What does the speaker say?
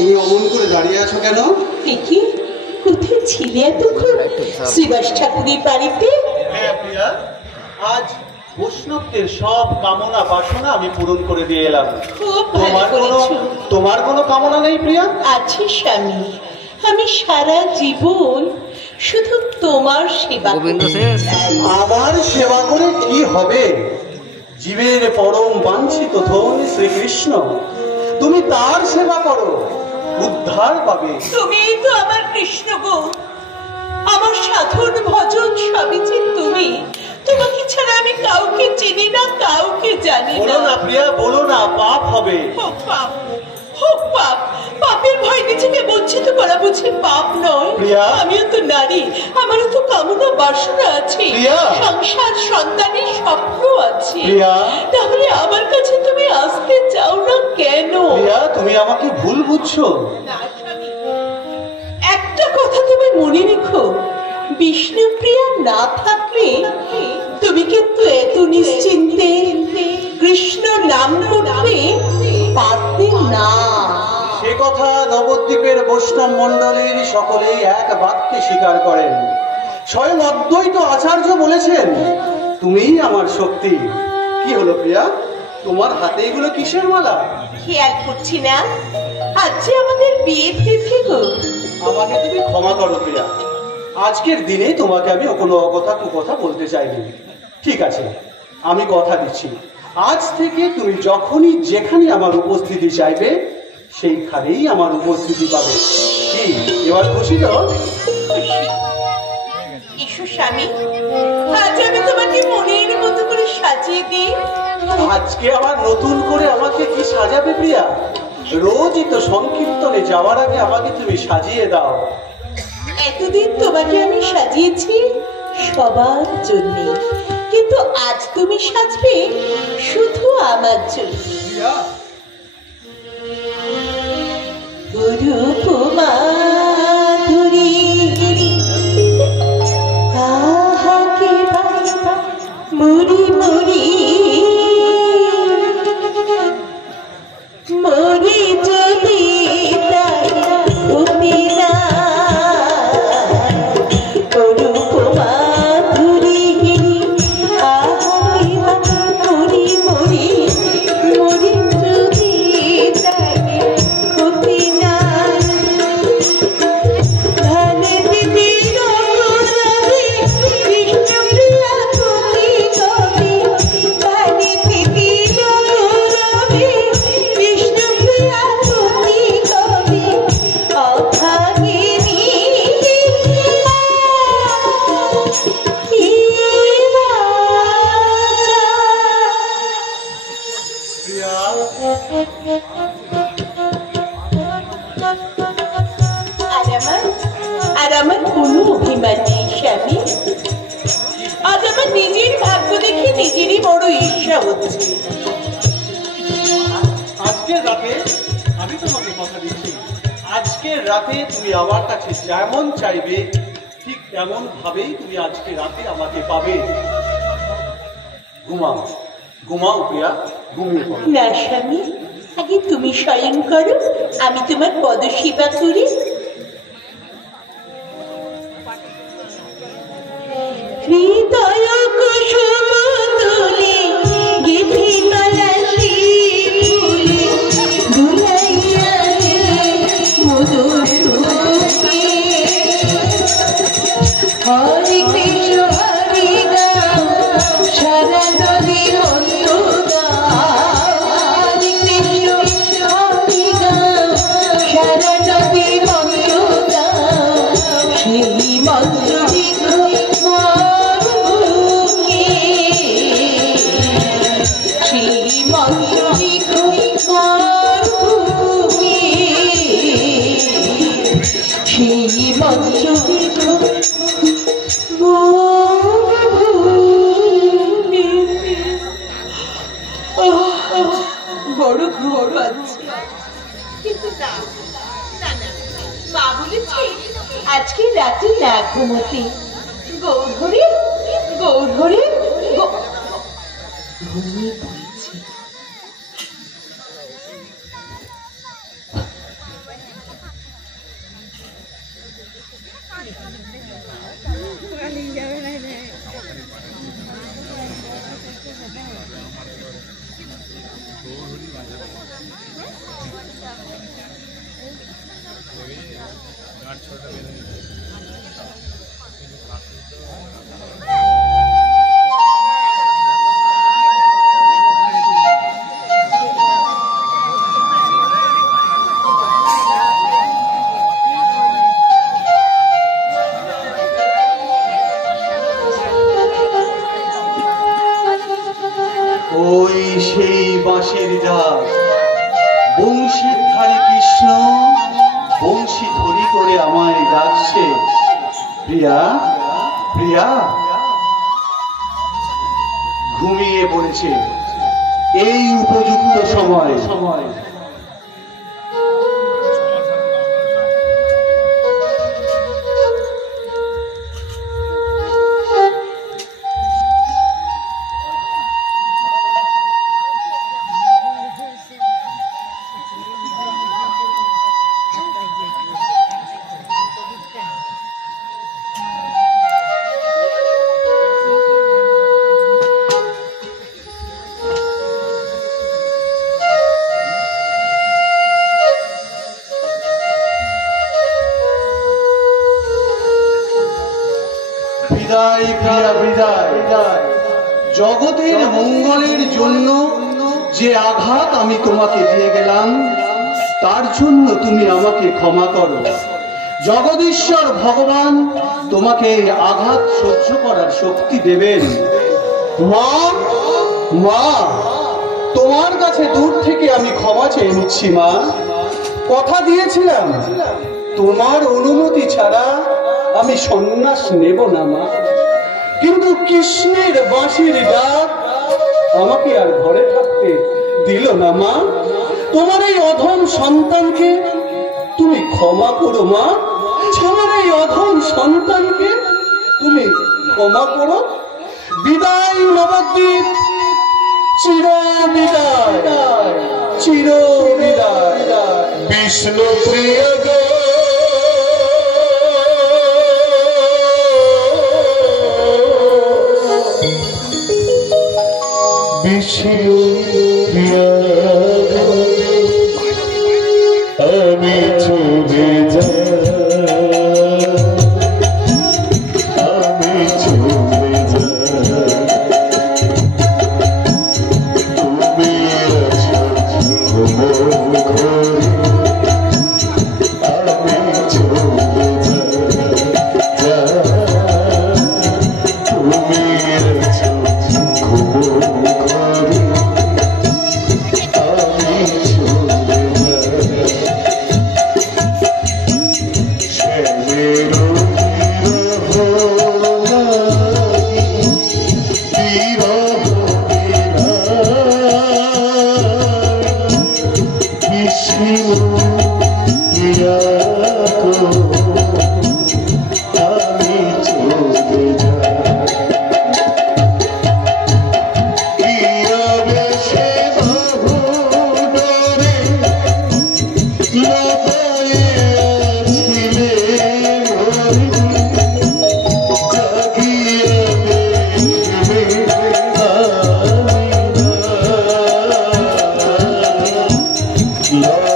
তুমি অমন করে দাঁড়িয়ে আছো কেন? দেখি কোথায় ছিলে এতক্ষণ? শ্রীবাস ঠাকুরের বাড়িতে। হ্যাঁ প্রিয়া, আজ বৈষ্ণবদের সব কামনা বাসনা আমি পূরণ করে দিয়ে এলাম। খুব ভালো করেছো। তোমার কোনো কামনা নেই প্রিয়া? আছে স্বামী, আমি সারা জীবন শুধু তোমার সেবা করতে চাই। আমার সেবা করে কি হবে? জীবের পরম বাঞ্ছিত ধন শ্রীকৃষ্ণ, তুমি তার সেবা করো, উদ্ধার পাবে। তুমিই তো আমার কৃষ্ণ গো, আমার সাধন ভজন সবই যে তুমি। তোমাকে ছাড়া আমি কাউকে চিনি না, কাউকে জানি না। বলো না প্রিয়া, বলো না, পাপ হবে। হোক পাপ, হোক পাপ। পাপের ভয় নিজেকে বঞ্চিত করা বুঝি পাপ নয়? প্রিয়া, আমিও তো নারী, আমারও তো কামনা বাসনা আছে, সংসার সন্তানের স্বপ্ন আছে। তাহলে আমার কাছে তুমি আসতে চাও না কেন? প্রিয়া, তুমি আমাকে ভুল বুঝছো। একটা কথা তুমি মনে রেখো, বিষ্ণুপ্রিয়া না থাকলে তুমি কিন্তু এত নিশ্চিন্তে কৃষ্ণ নাম করতে পারতে না। সে কথা নবদ্বীপের বৈষ্ণব মণ্ডলীর সকলেই এক বাক্যে স্বীকার করেন। স্বয়ং অদ্বৈত আচার্য বলেছেন, তুমিই আমার শক্তি। কি হলো প্রিয়া, তোমার হাতে এগুলো কিসের মালা? খেয়াল করছি না, আজ যে আমাদের বিয়ে তিথি গো। আমাকে তুমি ক্ষমা করো প্রিয়া, আজকের দিনে তোমাকে আমি কোনো অকথা কুকথা বলতে চাইনি। ঠিক আছে, আমি কথা দিচ্ছি, আজ থেকে তুমি যখনই যেখানে আমার উপস্থিতি চাইবে সেইখানেই আমার উপস্থিতি পাবে। কি এবার খুশি তো? এসো স্বামী, আজ আমি তোমাকে মনের মতো করে সাজিয়ে দিই। আজকে আবার নতুন করে আমাকে কি সাজাবে প্রিয়া? রোজই তো সংকীর্তনে যাওয়ার আগে আমাকে তুমি সাজিয়ে দাও। এতদিন তোমাকে আমি সাজিয়েছি সবার জন্য, কিন্তু আজ তুমি সাজবে শুধু আমার জন্য। গুরু কুমারী আহাকে মুড়ি মুড়ি মরি যদি উঠি না গুরু কুমারী আহাকে মুড়ি মুড়ি মরি যদি উঠি না ধন দিদি রঘুরাবি কৃষ্ণপ্রিয়া তুমি কবি ধন দিদি রঘুরাবি কৃষ্ণপ্রিয়া তুমি কবি অভাগিনী আর আমার কোনো অভিমান নেই স্বামী, আজ আমার নিজের ভাগ্য দেখে নিজেরই বড় ঈর্ষা হচ্ছে। আজকের রাতে আমি তোমাকে কথা দিচ্ছি, আজকের রাতে তুমি আমার কাছে যেমন চাইবে ঠিক তেমন ভাবেই তুমি আজকে রাতে আমাকে পাবে। ঘুমাও ঘুমাও প্রিয়া, ঘুমিয়ে পড়ো। না স্বামী, আগে তুমি শয়ন করো, আমি তোমার পদসেবা করি। হৃদয় কুসুম তুলে গেথে মালা শিউলি দুলাইয়া মধুর সুখে হরে কৃষ্ণ হরি গাও সারা নদী মন্ত্র হরে কৃষ্ণ হরি গাও সারা নদী মন্ত্র সেই মন্ত্র বড় ঘোর আছে, কিন্তু না না না, মা বলেছে আজকে রাতে না ঘুমোতে। গৌধরে গৌধরে ঘুমিয়ে পড়েছে। ওই সেই বাঁশের ডাক, বংশীর ধারে কৃষ্ণ বংশী ধরি করে আমায় ডাকছে, প্রিয়া প্রিয়া। ঘুমিয়ে পড়েছে এই উপযুক্ত সময়। বিদায় প্রিয়া বিদায়। জগতের মঙ্গলের জন্য যে আঘাত আমি তোমাকে দিয়ে গেলাম, তার জন্য তুমি আমাকে ক্ষমা করো। জগদীশ্বর ভগবান তোমাকে এই আঘাত সহ্য করার শক্তি দেবেন। মা মা, তোমার কাছে দূর থেকে আমি ক্ষমা চেয়ে নিচ্ছি মা। কথা দিয়েছিলাম তোমার অনুমতি ছাড়া আমি সন্ন্যাস নেব না মা, কিন্তু কৃষ্ণের বাঁশির ডাক আমাকে আর ঘরে থাকতে দিল না মা। তোমার এই অধম সন্তানকে তুমি ক্ষমা করো মা, তোমার এই অধম সন্তানকে তুমি ক্ষমা করো। বিদায় নবদ্বীপ, চির বিদায়, চির বিদায়। বিষ্ণু প্রিয় বিষ্ণু প্রিয় আমি চলে যাই, আমি চলে যাই, তুমি আছো ঘুমো ঘরে, আমি চলে যাই, তুমি আছো ঘুমো ঘরে, আমি চলে যাই। Love